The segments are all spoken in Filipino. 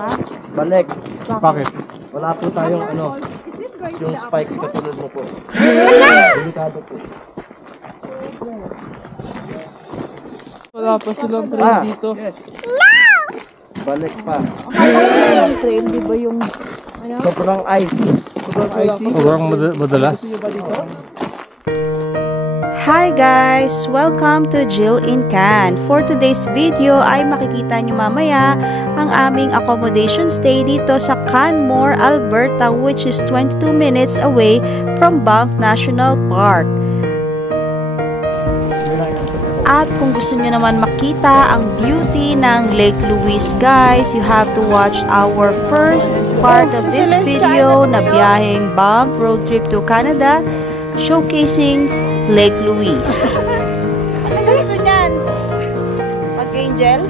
Ha? Balik. Bakit? Wala po tayong yung spikes katulad mo po. Delikado po. Wala pa silang train dito. Yes. Balik pa. Yung train, di ba yung ano? Sobrang ice. Sobrang icy. Sobrang madalas. Hi guys! Welcome to Jill in Can. For today's video ay makikita nyo mamaya ang aming accommodation stay dito sa Canmore, Alberta, which is 22 minutes away from Banff National Park. At kung gusto nyo naman makita ang beauty ng Lake Louise guys, you have to watch our first part of this video na biyaheng Banff road trip to Canada, showcasing Lake Louise. Ano gusto niyan? Pag-angel?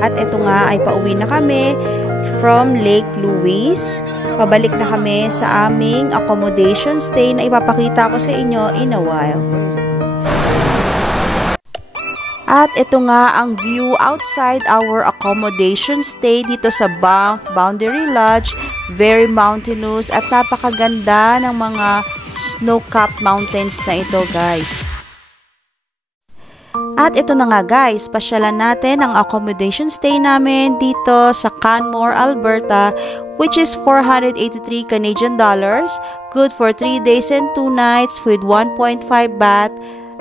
At ito nga ay pauwi na kami from Lake Louise. Pabalik na kami sa aming accommodation stay na ipapakita ko sa inyo in a while. At ito nga ang view outside our accommodation stay dito sa Banff Boundary Lodge. Very mountainous at napakaganda ng mga snow-capped mountains na ito guys. At ito na nga guys, pasyalan natin ang accommodation stay namin dito sa Canmore, Alberta, which is 483 Canadian dollars, good for 3 days and 2 nights with 1.5 bath,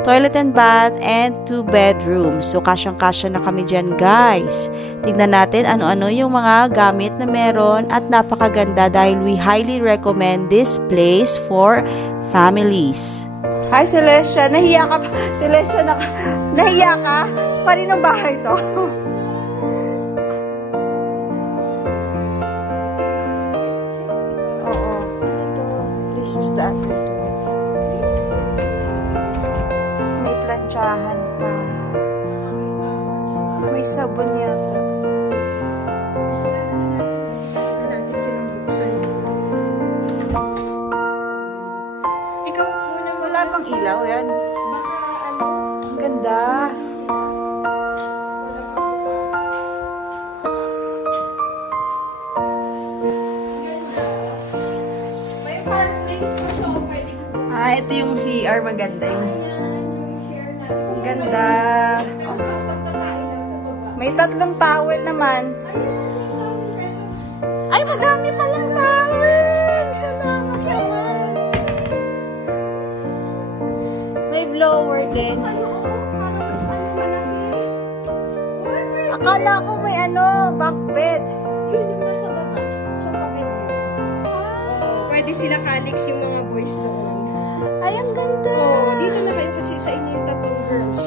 toilet and bath, and 2 bedrooms. So, kasyang-kasya na kami dyan, guys. Tignan natin ano-ano yung mga gamit na meron at napakaganda dahil we highly recommend this place for families. Hi, Celestia. Nahiya ka pa? Celestia, nahiya ka? Kaninong bahay to? Oo. This is that. May plantsahan pa. May sabon yata. Wala bang ilaw yan? Ang ganda. Ito yung CR. Maganda yun. Ang ganda. May 3 towel naman. Ay, madami palang towel. Salamat naman. May blower din. Akala ko may back bed. Yun yung nasa baba. Sofa bed yun. Pwede sila kalix yung mga boys doon. Ay, ang ganda. Dito na kayo kasi sa inyo yung 3 girls.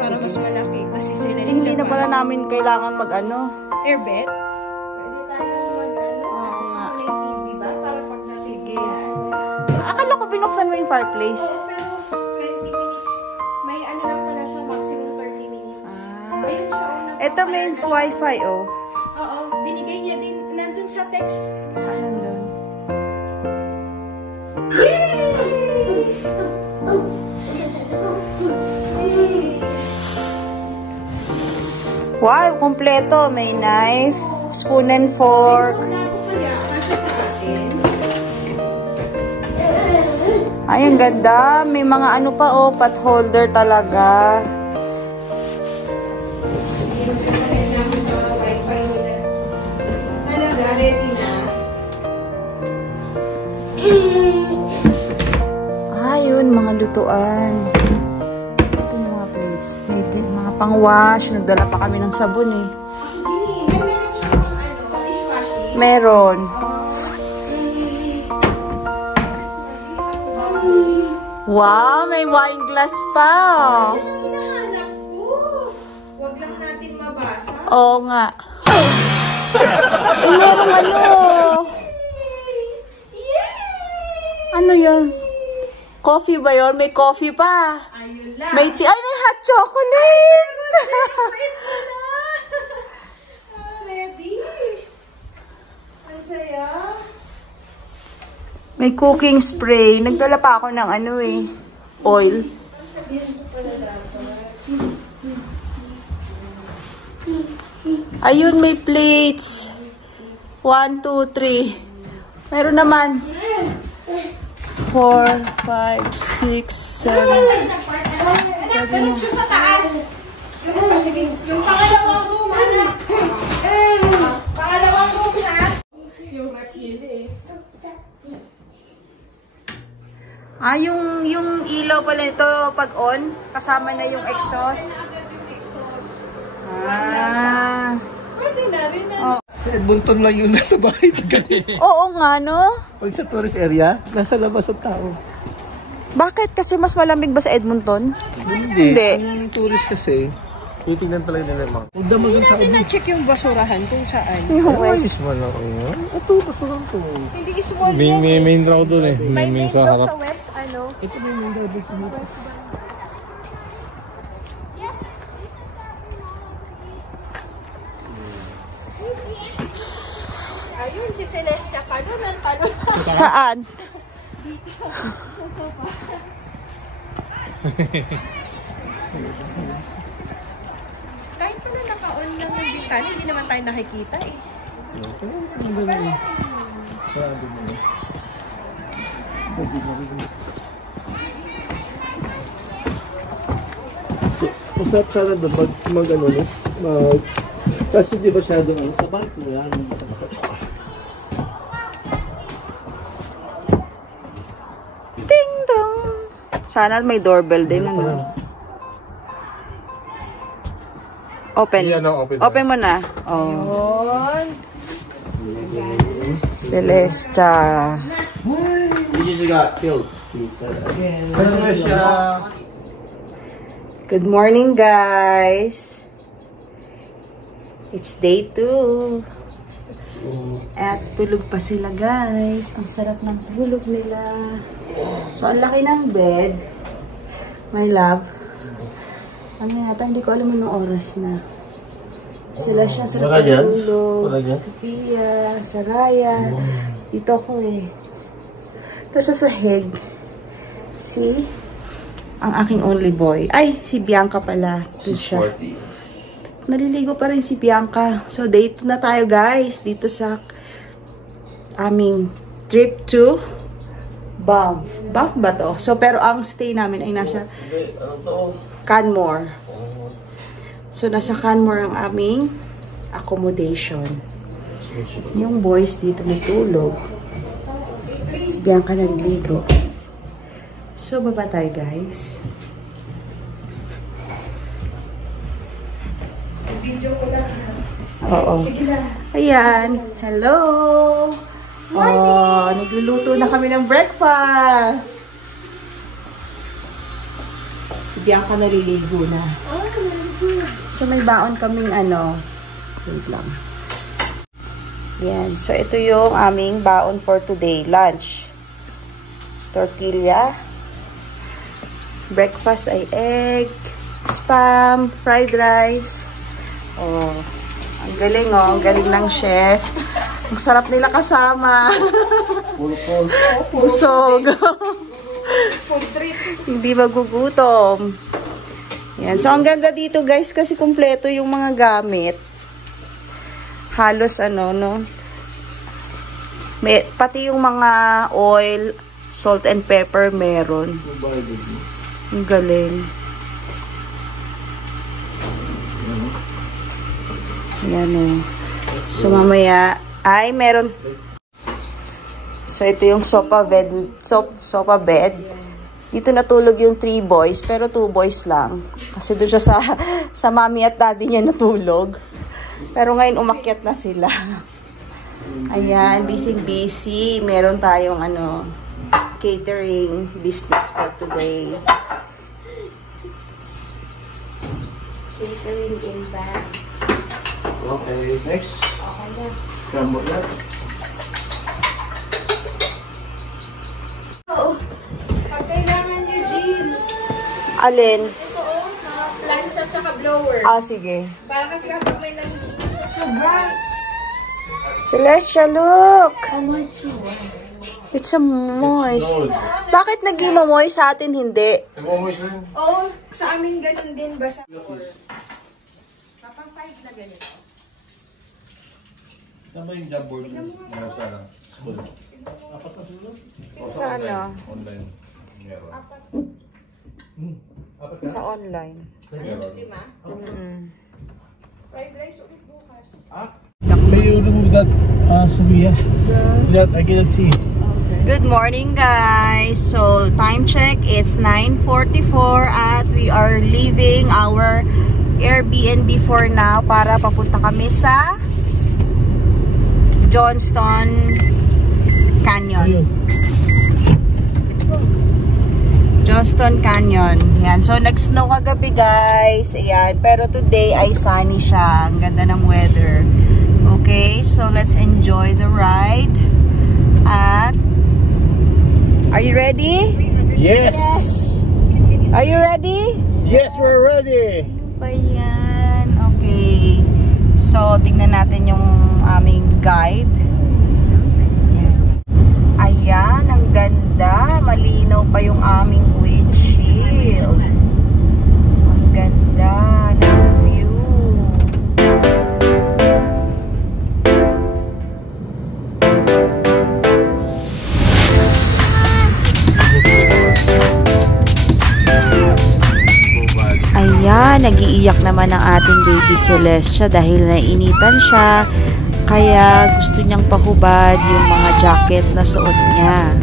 Para mas malaki. Kasi sila Hindi na pala namin kailangan airbed? Pwede tayo gusto mo na yung TV ba? Para pag Sige. Akala ko binuksan mo yung fireplace. Pero 20 minutes. May lang pala siya, maximum 30 minutes. Ayun siya. Ito may wifi, Oo. Binigay niya din. Nandun sa text. Ayan doon. Wow, kompleto. May knife, spoon and fork. Ay, ang ganda. May mga pot holder talaga. Ayun, mga lutuan. Ito yung mga plates. May mga pang-wash. Nagdala pa kami ng sabon eh. Meron. Wow, may wine glass pa. Hinahanap ko. Huwag lang natin mabasa. Oo nga. Merong Ano yan? Coffee ba yun? May coffee pa. Ayun lang. May tea. Ay, may hot chocolate! Ready? Ang saya. May cooking spray. Nagdala pa ako ng oil. Ayun, may plates. 1, 2, 3. Meron naman. 4, 5, 6, 7. Diretso sa taas. Yung pangalawang room, anak. Pangalawang room, ha? Yung rakili, Yung ilaw pala ito pag on, kasama na yung exhaust. Pwede na rin, Sa Edmonton lang yun, nasa bahay. Oo nga, no? Pag sa tourist area, nasa labas ang tao. Bakit? Kasi mas malamig ba sa Edmonton? Hindi. Ang tourist kasi, titignan talaga nila mga. Huwag daw maging tao. na-check yung basurahan kung saan. Yung Ay, west. small ako yun. Ito, basurang to. Hindi small May main raw doon eh. May main sa daw harap. sa west, ano? Ito na yung grabe sa mga. Ayun, si Celestia talon. Saan? Kahit pala naka-on lang yung bintana, hindi naman tayo nakikita eh. Masarap sana doon pag mag-ano no? Kasi di ba siya doon sa bike mo yan? Ding dong. Sana may doorbell din. Ano? Open. Open mo na. Oh. Celestia. You just got killed. Good morning, guys. It's day 2. At tulog pa sila, guys. Ang sarap ng tulog nila. So, ang laki ng bed. My love. Ano yata, hindi ko alam anong oras na. Sila siya, sarap ng tulog. Sophia, Saraya. Dito ako eh. Ito sa sahig. Si ang aking only boy. Ay, si Bianca pala. Ito siya. Naliligo pa rin si Bianca. So, day 2 na tayo, guys. Dito sa aming trip to Banff. Banff ba to? So, pero ang stay namin ay nasa Canmore. So, nasa Canmore ang aming accommodation. Yung boys dito natulog. Si Bianca naliligo. So, baba tayo, guys. Oo. Ayan. Hello! Oh, nagluluto na kami ng breakfast. Si Bianca naliligo na. So, may baon kaming ano. Wait lang. Yan. So, ito yung aming baon for today. Lunch. Tortilla. Breakfast ay egg, spam, fried rice. Oh, ang galing oh. Ang galing ng chef. Ang sarap nila kasama. Busog. Hindi magugutom. Yan. So, ang ganda dito guys kasi kumpleto yung mga gamit. Halos ano, no? May, pati yung mga oil, salt and pepper meron. Ang galing. Yan o. So, mamaya, ay, meron. So, ito yung sofa bed. Sofa bed. Dito natulog yung 3 boys, pero 2 boys lang. Kasi doon siya sa mommy at daddy niya natulog. Pero ngayon, umakyat na sila. Ayan, busy. Meron tayong, ano, catering business for today. Catering in back. Okay, next. Scramble that. Oo. Pag kailangan nyo, Jill. Alin? Ito o, mga plancha tsaka blower. Ah, sige. Para kasi kapag may sobrang. Celestia, look! It's a moist. Bakit naging moist sa atin hindi? Oo, sa amin ganun din ba sa floor? Papang 5 na ganito. Saan ba yung job board mo sa school? Sa ano? Online. Meron. Sa online. Fried rice ulit bukas. May you remove that, Sophia? That I cannot see. Good morning, guys. So, time check, it's 9:44 at we are leaving our Airbnb for now para papunta kami sa Johnston Canyon. Johnston Canyon. Yan. So, nag-snow kagabi, guys. Ayan. Pero today ay sunny siya. Ang ganda ng weather. Okay. So, let's enjoy the ride. At are you ready? Yes! Are you ready? Yes, we're ready! Ayan. Okay. So, tingnan natin yung aming guide. Ayan, ang ganda. Malinaw pa yung aming windshield. Ang ganda ng view. Ayan, nag-iiyak naman ang ating baby Celestia dahil nainitan siya. Kaya gusto niyang pahubad yung mga jacket na suot niya.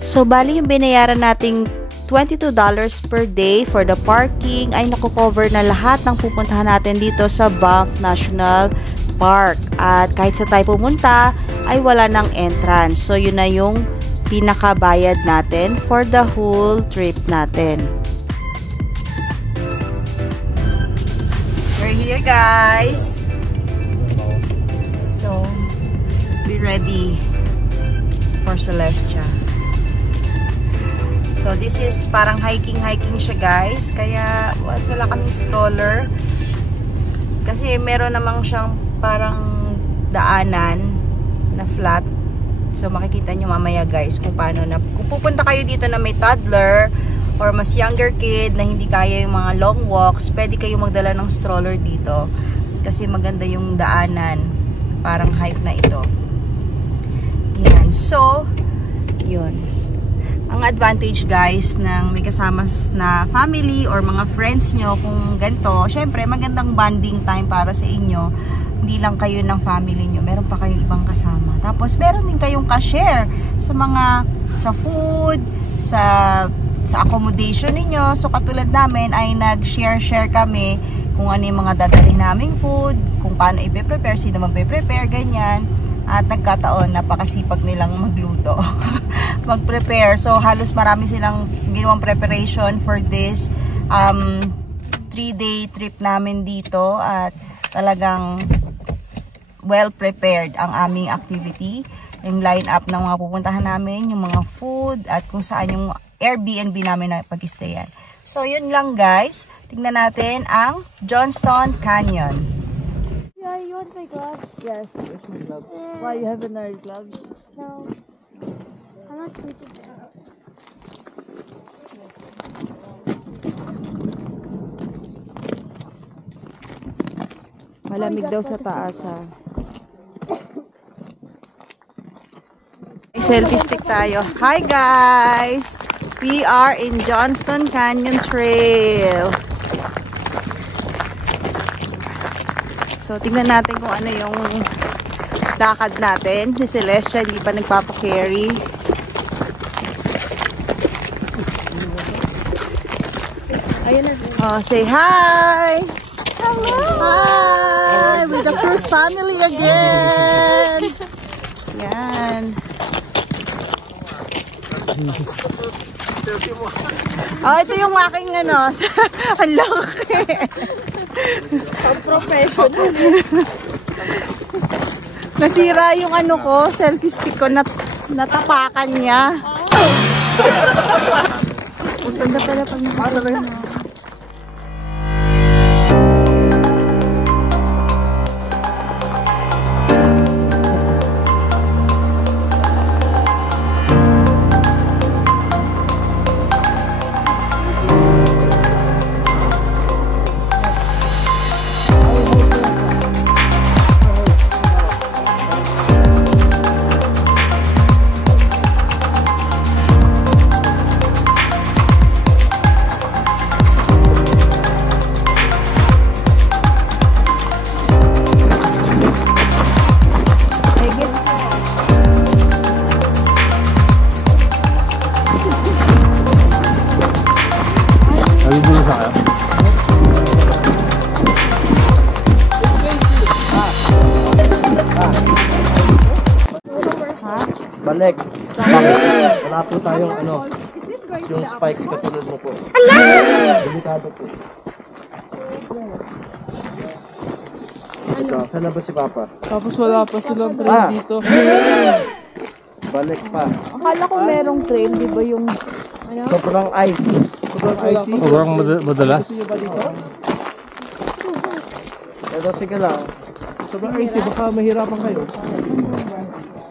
So, bali yung binayaran nating $22 per day for the parking ay nakukover na lahat ng pupuntahan natin dito sa Banff National Park. At kahit sa tayo pumunta ay wala ng entrance. So, yun na yung pinakabayad natin for the whole trip natin. We're here, guys. So, be ready for Celestia. So, this is parang hiking siya, guys. Kaya, wala kaming stroller. Kasi, meron namang siyang parang daanan na flat. So, makikita nyo mamaya, guys, kung paano na. Kung pupunta kayo dito na may toddler or mas younger kid na hindi kaya yung mga long walks, pwede kayo magdala ng stroller dito. Kasi maganda yung daanan. Parang hike na ito. Yan. So, yun. Ang advantage, guys, ng may kasama na family or mga friends nyo kung ganito, syempre magandang bonding time para sa inyo. Hindi lang kayo ng family nyo, meron pa kayong ibang kasama. Tapos meron din kayong ka-share sa food, sa accommodation ninyo. So katulad namin ay nag-share kami kung ano yung mga dadalhin naming food, kung paano i-prepare, sino magpe-prepare, ganyan. At nagkataon, napakasipag nilang magluto. Mag-prepare. So, halos marami silang ginawang preparation for this 3-day trip namin dito. At talagang well-prepared ang aming activity. Yung line-up ng mga pupuntahan namin, yung mga food, at kung saan yung Airbnb namin na pag-stayan. So, yun lang, guys. Tingnan natin ang Johnston Canyon. Yeah, you want my gloves? Yes. Why, you haven't wear gloves? No. I'm not shooting. Malamig daw sa taas, ha. Selfie stick tayo. Hi, guys! We are in Johnston Canyon Trail. So, tingnan natin kung ano yung lakad natin. Si Celestia hindi pa nagpapakarry. Oh, say hi! Hello! Hi! With the Cruz family again! Yan. Oh, ito yung aking ano. Ang laki. Ang professional. Nasira yung ano ko, selfie stick ko, natapakan niya. Ang ganda pala pag nakikita. Balik. Bakit? Wala po tayong ano, yung spikes katulad mo po. Delikado po. Ito, saan na ba si Papa? Tapos wala pa silang train dito. Balik pa. Akala ko merong train, di ba yung... Ano? Sobrang ice. Sobrang icy. Sobrang madalas. Gusto niyo ba dito? Pero sige lang. Sobrang icy, baka mahirapan kayo.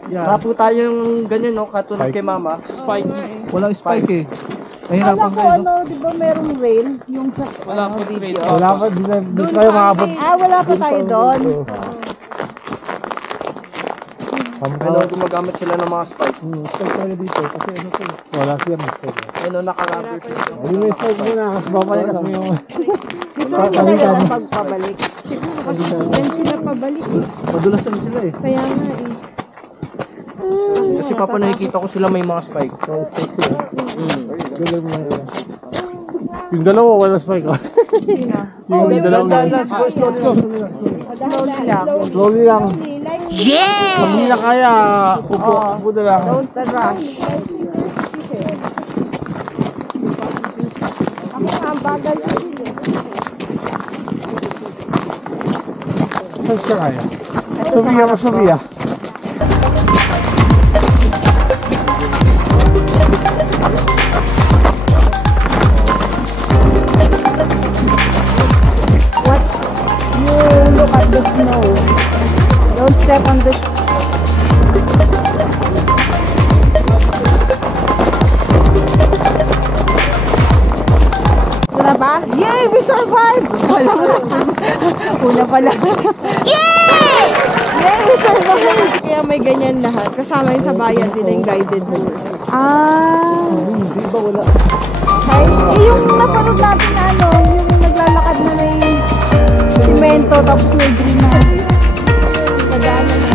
Wala po tayong ganyan, no? Katulad kay Mama. Spike. Walang spike eh. Akala Mahirapan ko kayo, no? ano, di ba merong rail? Yung sa... Wala pa train. Wala pa, di kayo makabot. wala pa tayo doon. Ano, gumagamit sila ng mga spike. Spike tayo dito, kasi ano to. Wala siya spike. Ano, nakarubber sila. Hindi may spike muna, kasi babalikas mo yung... Ito talaga lang pagpabalik. Kasi yan sila pabalik. Madulas lang sila eh. Kaya nga eh. Kasi Papa nakikita ko sila may mga spike. Yung dalawa, wala spike. Oh, yung Let's go. slowly lang. Slowly lang. Yeah! Pag hindi na kaya, upo na lang. Don't rush. Ako ang bagal yun. Saan siya kaya? Sofia, mas Sofia. You look at the snow. Don't step on the... Wala ba? Yay! We survived! Una pala. Yay! Yay! We survived! Kaya may ganyan lahat. Kasama yung sa bayan nila yung guided tour. Hindi ba wala? Yung napanood natin na ano, yung naglalakad na may simento tapos may green na. Nadaanan na.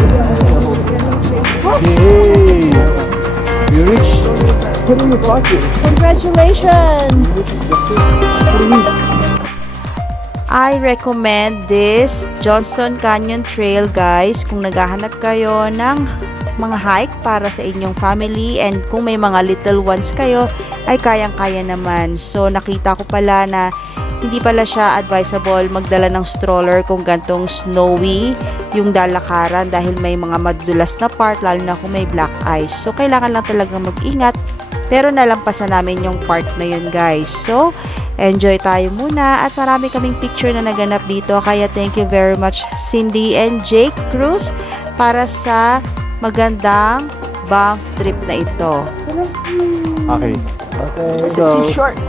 Yay! You reached. Congratulations! I recommend this Johnston Canyon Trail, guys, kung naghahanap kayo ng mga hike para sa inyong family, and kung may mga little ones kayo ay kayang-kaya naman. So nakita ko pala na hindi pala siya advisable magdala ng stroller kung gantong snowy yung dalakaran dahil may mga madulas na part, lalo na kung may black ice. So kailangan lang talaga mag-ingat, pero nalampasan namin yung part na yun, guys. So enjoy tayo muna at marami kaming picture na naganap dito, kaya thank you very much Cindy and Jake Cruz para sa magandang Banff trip na ito. Okay. So, Short.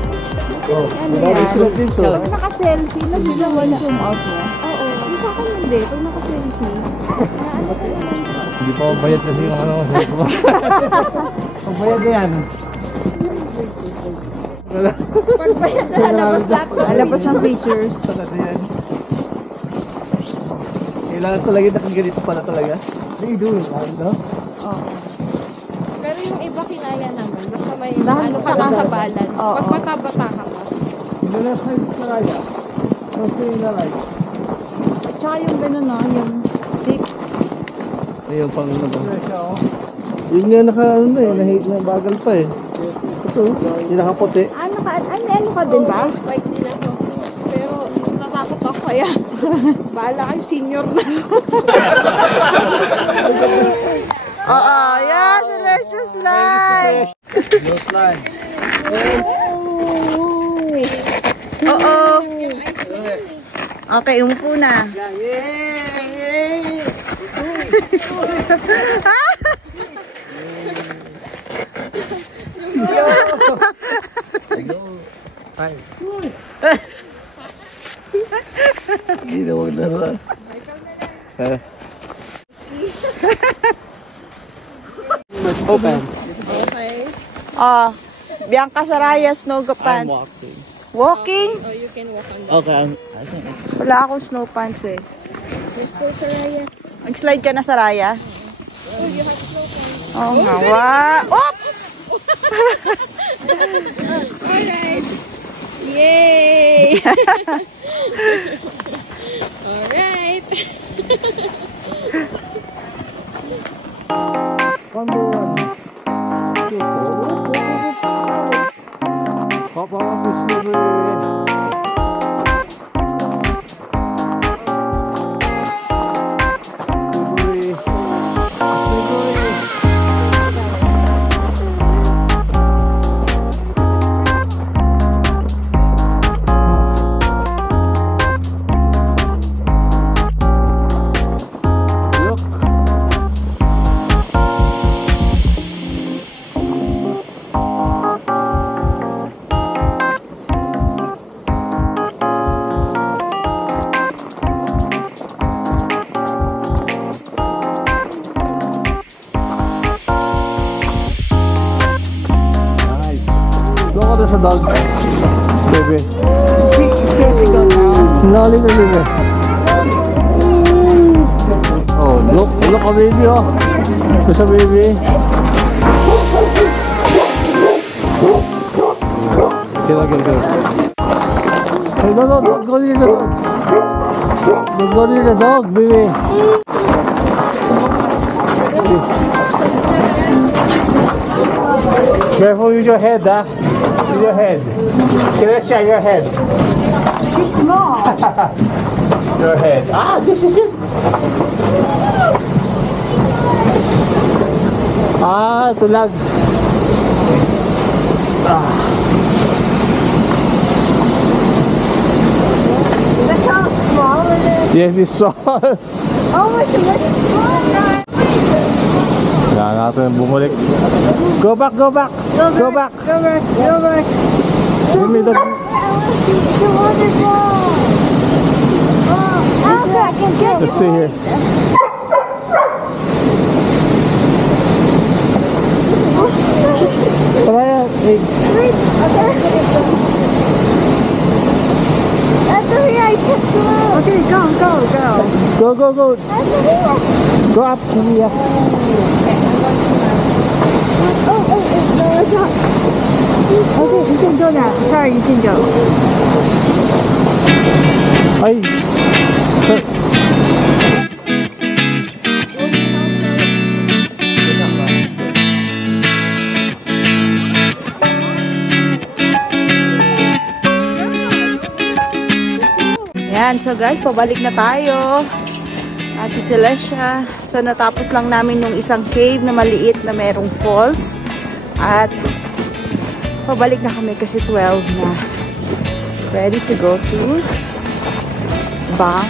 Ano yan? Pag naka-selfie, nagsigawan zoom out mo. Oo. Yung sa akin hindi. Pag naka-selfie. Hindi pa bayad kasi yung ano sa ko. Pag bayad na yan. Pag bayad na, alabas lahat. Alabas ang pictures. kailangan talaga nakaganito pala talaga. They do it, no? Pero yung iba kinaya naman. Basta may Dahil ano pa ka lang sa balance. Oo. Pag bata-bata ka pa. Yung left side sa raya. Tapos yung right. At saka yung gano'n no, yung stick. Ayun, pang ano ba? Yun nga naka, ano na eh, nahit na bagal pa eh. Ito, yung nakaputi. Ano ka din ba? Spike din ako. Pero natakot ako kaya. Bahala kayo, senior na. Oo, yeah, delicious life. No slide. Oo. Okay, umupo na. Ginawag na rin. Snow pants. Oh, Bianca Saraya, snow pants. Walking. Walking? Oh, you can walk on that. Okay, I think it's... Wala akong snow pants eh. Let's go, Saraya. Mag-slide ka na, Saraya? Oh, you have snow pants. Oo nga. Oops! Alright. Yay! Alright. One more one. dog. Baby. She has to go now. No, little baby. Oh, look a baby, oh. There's a baby. Get. Hey, no, don't go near the dog. Don't go near the dog, baby. Careful with your head, huh? With your head. Celestia, your head. She's small. Your head. Ah, this is it. Ah, tulag. That's how small it is. Yes, it's small. Oh my goodness, it's small, guys. Kailangan natin bumalik. Go back. Go back. Give me the... The waterfall. Oh, okay, I can get Just stay here. Hey. That's the way I took you. Okay, go. Go. Go up. Here. No, it's not. Okay, you can go now. Sorry, you can go. Ay. Yan, so guys, pabalik na tayo. At si Celestia. So natapos lang namin nung isang cave na maliit na merong falls. At pabalik na kami kasi 12 na. Ready to go to Bang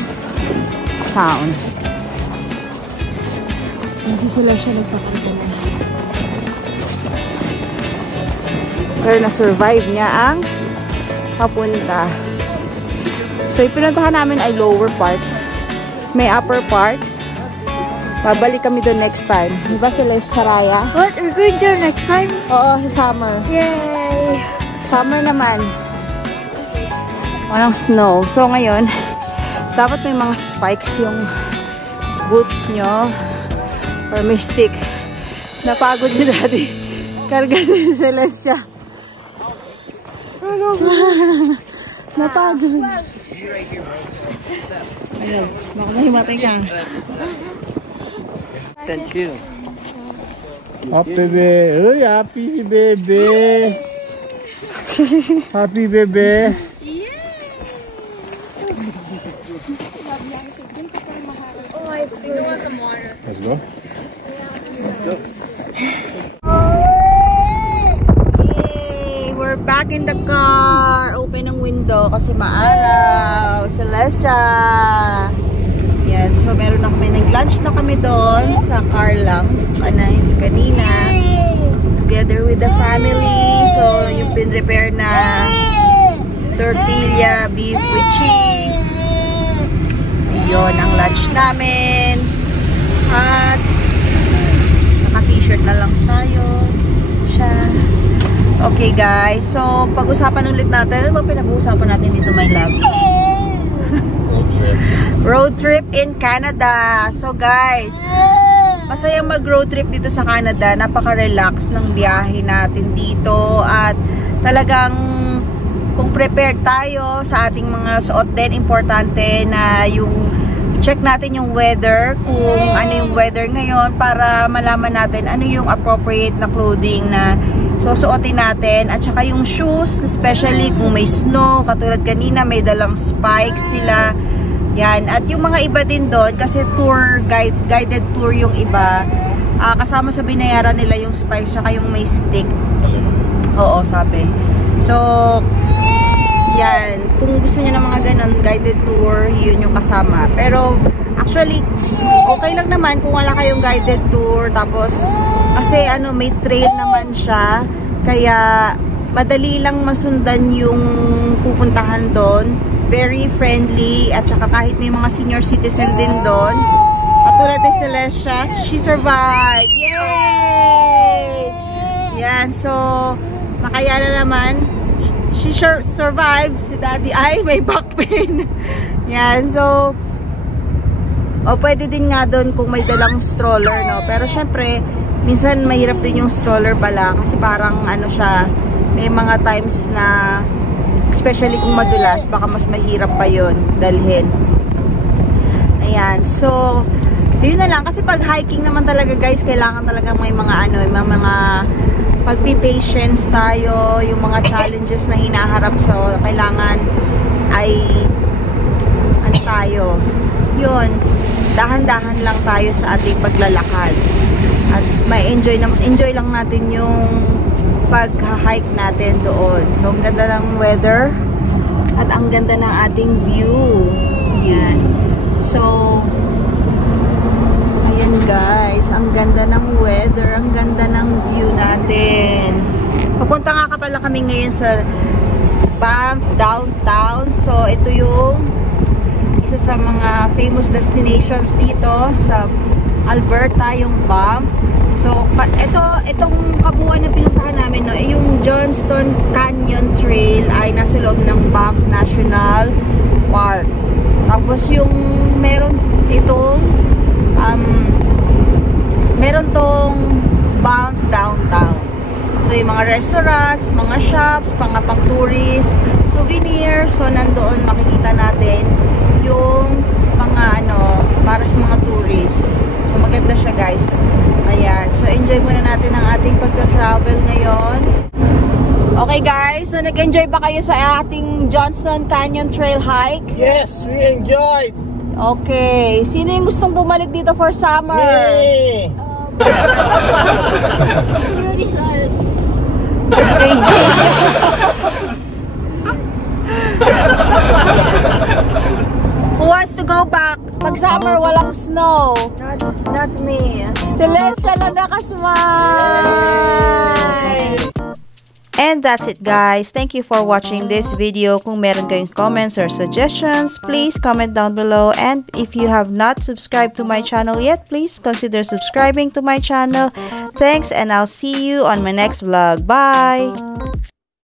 Town. Yan si Celestia nagpakita na. Pero na-survive niya ang papunta. So, ipinuntahan namin ay lower part. May upper part. Babalik kami doon next time. Diba sila yung Charaya? What? We're going there next time? Oo, summer. Yay! Summer naman. Walang snow. So, ngayon, dapat may mga spikes yung boots nyo. Or may stick. Napagod si Daddy. Karga si Celestia. Napagod. Ayun, baka mahimatay ka. Thank you. Happy baby. Uy, happy baby. Happy baby. Let's go. Yay! We're back in the car. Open ang window kasi maaraw. Celestia. Yan. So, meron na kami. Nag-lunch na kami doon sa car lang. Kanina. Together with the family. So, yung pin-prepare na tortilla, beef with cheese. Yun ang lunch namin. At naka-t-shirt na lang tayo. Siya. Okay guys, so pag-usapan ulit natin. Ano ba pinag-uusapan natin dito, my love? Road trip in Canada. So guys, masayang mag-road trip dito sa Canada. Napaka-relax ng biyahe natin dito. At talagang kung prepared tayo sa ating mga suot din, importante na yung check natin yung weather, kung ano yung weather ngayon para malaman natin ano yung appropriate na clothing na susuotin natin, at saka yung shoes, especially kung may snow, katulad kanina may dalang spikes sila. Yan, at yung mga iba din doon kasi guided tour yung iba, kasama sa binayaran nila yung spikes saka yung may stick. Oo, sabi. So yan, kung gusto niyo ng mga ganun, guided tour, yun yung kasama. Pero, actually, okay lang naman kung wala kayong guided tour. Tapos, kasi ano, may trail naman siya. Kaya, madali lang masundan yung pupuntahan doon. Very friendly. At saka kahit may mga senior citizen din doon. Katulad ni Celestia, she survived! Yay! Yan, so, nakaya na naman. she survived. Si daddy ay may back pain. Yan, so pwede din nga doon kung may dalang stroller, no? Pero syempre, minsan mahirap din yung stroller pala kasi parang ano siya, may mga times na especially kung madulas, baka mas mahirap pa yun dalhin. Ayan, so yun na lang kasi pag hiking naman talaga guys, kailangan talaga may mga ano, may mga pagpi-patience tayo, yung mga challenges na hinaharap, so kailangan ay ano tayo, yun, dahan-dahan lang tayo sa ating paglalakad at may enjoy lang natin yung pag-hike natin doon. So ang ganda ng weather at ang ganda ng ating view. Yan. So ayan guys, ang ganda ng weather, ang ganda ng view natin. Papunta nga pala kami ngayon sa Banff downtown. So ito yung isa sa mga famous destinations dito sa Alberta, yung Banff. So itong kabuuan na pinuntahan namin, no, yung Johnston Canyon Trail ay nasa loob ng Banff National Park. Tapos yung meron tong Banff downtown. So yung mga restaurants, mga shops, pang tourist, souvenirs, so nandoon makikita natin yung mga ano, para sa mga tourist. So maganda siya guys. Ayan, so enjoy muna natin ang ating pagta-travel ngayon. Okay guys, so nag-enjoy ba kayo sa ating Johnston Canyon Trail hike? Yes, we enjoyed. Okay, sino yung gustong bumalik dito for summer? Yay! AJ. Who wants to go back? Pag summer, walang snow. Not me. Celestia na nakasmile! And that's it guys. Thank you for watching this video. Kung meron kayong comments or suggestions, please comment down below. And if you have not subscribed to my channel yet, please consider subscribing to my channel. Thanks and I'll see you on my next vlog. Bye!